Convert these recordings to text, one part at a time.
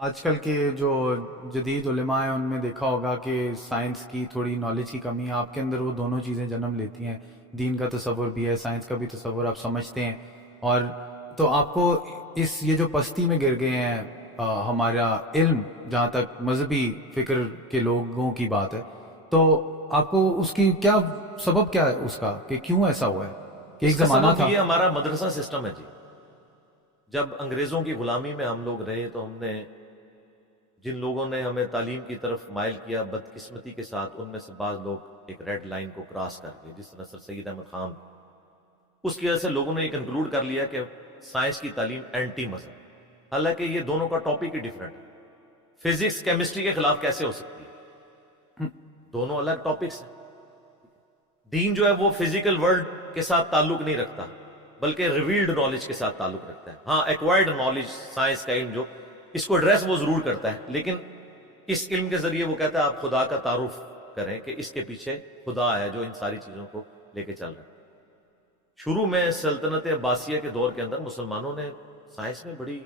آج کل کے جو جدید علماء ہیں ان میں دیکھا ہوگا کہ سائنس کی تھوڑی نالج کی کمی ہے، آپ کے اندر وہ دونوں چیزیں جنم لیتی ہیں، دین کا تصور بھی ہے، سائنس کا بھی تصور آپ سمجھتے ہیں، اور تو آپ کو یہ جو پستی میں گر گئے ہیں ہمارا علم، جہاں تک مذہبی فکر کے لوگوں کی بات ہے، تو آپ کو اس کی کیا سبب کیا ہے اس کا، کہ کیوں ایسا ہوا ہے کہ اس ایک کا زمانہ سبب تھا؟ یہ ہمارا مدرسہ سسٹم ہے جی. جب انگریزوں کی غلامی میں ہم لوگ رہے تو ہم نے جن لوگوں نے ہمیں تعلیم کی طرف مائل کیا، بدقسمتی کے ساتھ ان میں سے بعض لوگ ایک ریڈ لائن کو کراس کر گئے، جس طرح سر سید احمد خان. اس کی وجہ سے لوگوں نے یہ کنکلوڈ کر لیا کہ سائنس کی تعلیم اینٹی مذہب، حالانکہ یہ دونوں کا ٹاپک ہی ڈفرینٹ ہے. فزکس کیمسٹری کے خلاف کیسے ہو سکتی ہے؟ دونوں الگ ٹاپکس ہیں. دین جو ہے وہ فزیکل ورلڈ کے ساتھ تعلق نہیں رکھتا، بلکہ ریویلڈ نالج کے ساتھ تعلق رکھتا ہے. ہاں، ایکوائرڈ نالج، سائنس کا علم جو اس کو ایڈریس وہ ضرور کرتا ہے، لیکن اس علم کے ذریعے وہ کہتا ہے آپ خدا کا تعارف کریں کہ اس کے پیچھے خدا ہے جو ان ساری چیزوں کو لے کے چل رہا ہے. شروع میں سلطنت عباسیہ کے دور کے اندر مسلمانوں نے سائنس میں بڑی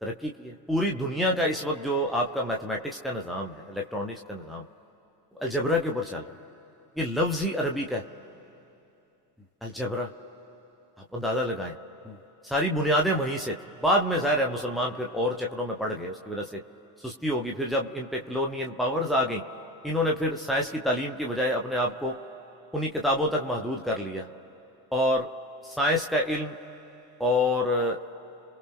ترقی کی ہے. پوری دنیا کا اس وقت جو آپ کا میتھمیٹکس کا نظام ہے، الیکٹرانکس کا نظام، الجبرا کے اوپر چل رہا ہے. یہ لفظ ہی عربی کا ہے، الجبرا. آپ اندازہ لگائیں، ساری بنیادیں وہیں سے تھیں. بعد میں ظاہر ہے مسلمان پھر اور چکروں میں پڑ گئے، اس کی وجہ سے سستی ہوگی. پھر جب ان پہ کلونین پاورز آ گئیں، انہوں نے پھر سائنس کی تعلیم کی بجائے اپنے آپ کو انہی کتابوں تک محدود کر لیا، اور سائنس کا علم اور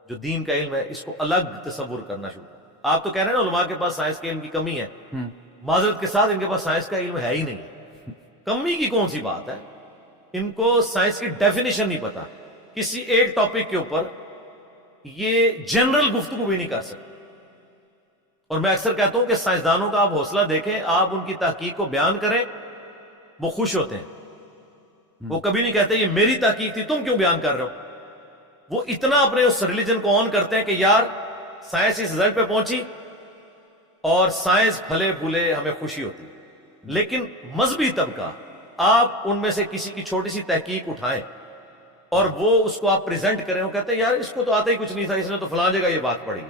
جو دین کا علم ہے اس کو الگ تصور کرنا شروع کر. آپ تو کہہ رہے ہیں نا علماء کے پاس سائنس کے علم کی کمی ہے. معذرت کے ساتھ ان کے پاس سائنس کا علم ہے ہی نہیں. کمی کی کون سی بات ہے؟ ان کو سائنس کی ڈیفینیشن نہیں پتا. کسی ایک ٹاپک کے اوپر یہ جنرل گفتگو بھی نہیں کر سکتے. اور میں اکثر کہتا ہوں کہ سائنسدانوں کا آپ حوصلہ دیکھیں، آپ ان کی تحقیق کو بیان کریں، وہ خوش ہوتے ہیں. وہ کبھی نہیں کہتے یہ میری تحقیق تھی، تم کیوں بیان کر رہے ہو. وہ اتنا اپنے اس ریلیجن کو آن کرتے ہیں کہ یار سائنس اس رزلٹ پہ پہنچی اور سائنس پھلے پھولے، ہمیں خوشی ہوتی. لیکن مذہبی طبقہ، آپ ان میں سے کسی کی چھوٹی سی تحقیق اٹھائیں اور وہ اس کو آپ پریزنٹ کریں، وہ کہتے ہیں یار اس کو تو آتا ہی کچھ نہیں تھا، اس نے تو فلاں جگہ یہ بات پڑھی.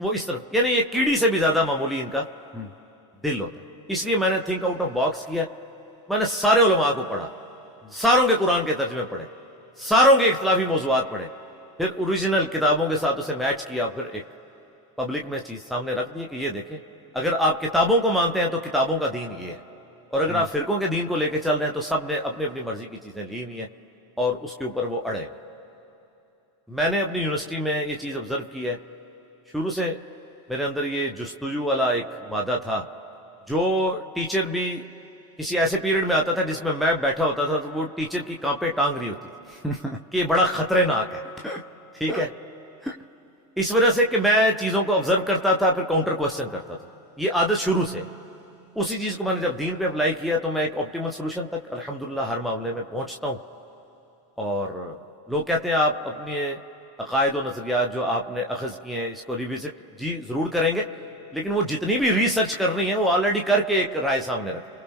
وہ اس طرف، یعنی یہ کیڑی سے بھی زیادہ معمولی ان کا دل ہوتا ہے. اس لیے میں نے تھنک آؤٹ آف باکس کیا. میں نے سارے علماء کو پڑھا، ساروں کے قرآن کے ترجمے پڑھے، ساروں کے اختلافی موضوعات پڑھے، پھر اوریجنل کتابوں کے ساتھ اسے میچ کیا، پھر ایک پبلک میں چیز سامنے رکھ دی کہ یہ دیکھیں اگر آپ کتابوں کو مانتے ہیں تو کتابوں کا دین یہ ہے، اور اگر آپ فرقوں کے دین کو لے کے چل رہے ہیں تو سب نے اپنی اپنی مرضی کی چیزیں لی ہوئی ہیں اور اس کے اوپر وہ اڑے. میں نے اپنی یونیورسٹی میں یہ چیز آبزرو کی ہے. شروع سے میرے اندر یہ جستجو والا ایک مادہ تھا. جو ٹیچر بھی کسی ایسے پیریڈ میں آتا تھا جس میں بیٹھا ہوتا تھا تو وہ ٹیچر کی کانپیں ٹانگ رہی ہوتی تھی کہ یہ بڑا خطرناک ہے. ٹھیک ہے، اس وجہ سے کہ میں چیزوں کو آبزرو کرتا تھا، پھر کاؤنٹر کوسچن کرتا تھا. یہ عادت شروع سے. اسی چیز کو میں نے جب دین پہ اپلائی کیا تو میں ایک آپٹیمل سولوشن تک الحمدللہ ہر معاملے میں پہنچتا ہوں. اور لوگ کہتے ہیں آپ اپنے عقائد و نظریات جو آپ نے اخذ کیے ہیں اس کو ریوزٹ جی ضرور کریں گے، لیکن وہ جتنی بھی ریسرچ کرنی ہے وہ آلریڈی کر کے ایک رائے سامنے رکھیں.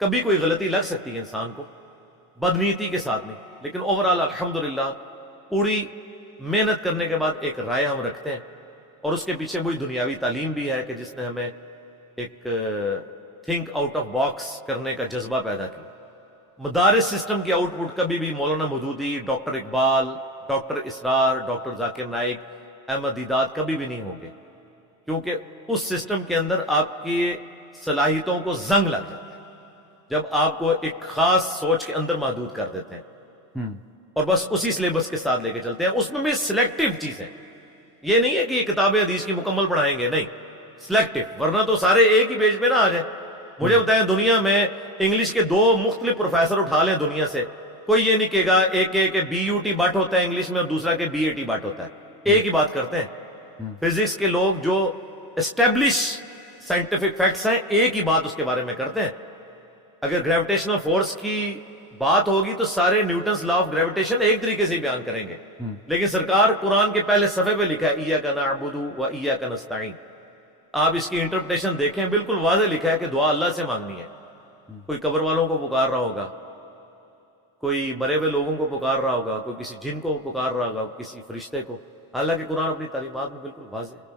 کبھی کوئی غلطی لگ سکتی ہے انسان کو، بدنیتی کے ساتھ نہیں، لیکن اوورآل الحمدللہ پوری محنت کرنے کے بعد ایک رائے ہم رکھتے ہیں. اور اس کے پیچھے وہی دنیاوی تعلیم بھی ہے کہ جس نے ہمیں ایک تھنک آؤٹ آف باکس کرنے کا جذبہ پیدا کیا. مدارس سسٹم کی آؤٹ پٹ کبھی بھی مولانا مودودی، ڈاکٹر اقبال، ڈاکٹر اسرار، ڈاکٹر ذاکر نائک، احمد دیدات کبھی بھی نہیں ہوں گے، کیونکہ اس سسٹم کے اندر آپ کی صلاحیتوں کو زنگ لگ جاتا ہے جب آپ کو ایک خاص سوچ کے اندر محدود کر دیتے ہیں اور بس اسی سلیبس کے ساتھ لے کے چلتے ہیں. اس میں بھی سلیکٹیو چیزیں، یہ نہیں ہے کہ یہ کتاب حدیث کی مکمل پڑھائیں گے، نہیں، سلیکٹیو، ورنہ تو سارے ایک ہی پیج پہ نہ آ جائیں. مجھے بتائیں دنیا میں انگلش کے 2 مختلف پروفیسر اٹھا لیں دنیا سے، کوئی یہ نہیں کہے گا ایک کہ بی یو ٹی بٹ ہوتا ہے انگلش میں اور دوسرا کہ بی اے ٹی بٹ ہوتا ہے. ایک ہی بات کرتے ہیں. فزکس کے لوگ جو اسٹیبلش سائنٹیفک فیکٹس ہیں ایک ہی بات اس کے بارے میں کرتے ہیں. اگر گریویٹیشنل فورس کی بات ہوگی تو سارے نیوٹنز لا آف گریویٹیشن ایک طریقے سے بیان کریں گے، لیکن سرکار قرآن کے پہلے صفحے پہ لکھا ہے ایاک نعبد و ایاک نستعین. آپ اس کی انٹرپریٹیشن دیکھیں، بالکل واضح لکھا ہے کہ دعا اللہ سے مانگنی ہے. کوئی قبر والوں کو پکار رہا ہوگا، کوئی مرے ہوئے لوگوں کو پکار رہا ہوگا، کوئی کسی جن کو پکار رہا ہوگا، کسی فرشتے کو، حالانکہ قرآن اپنی تعلیمات میں بالکل واضح ہے.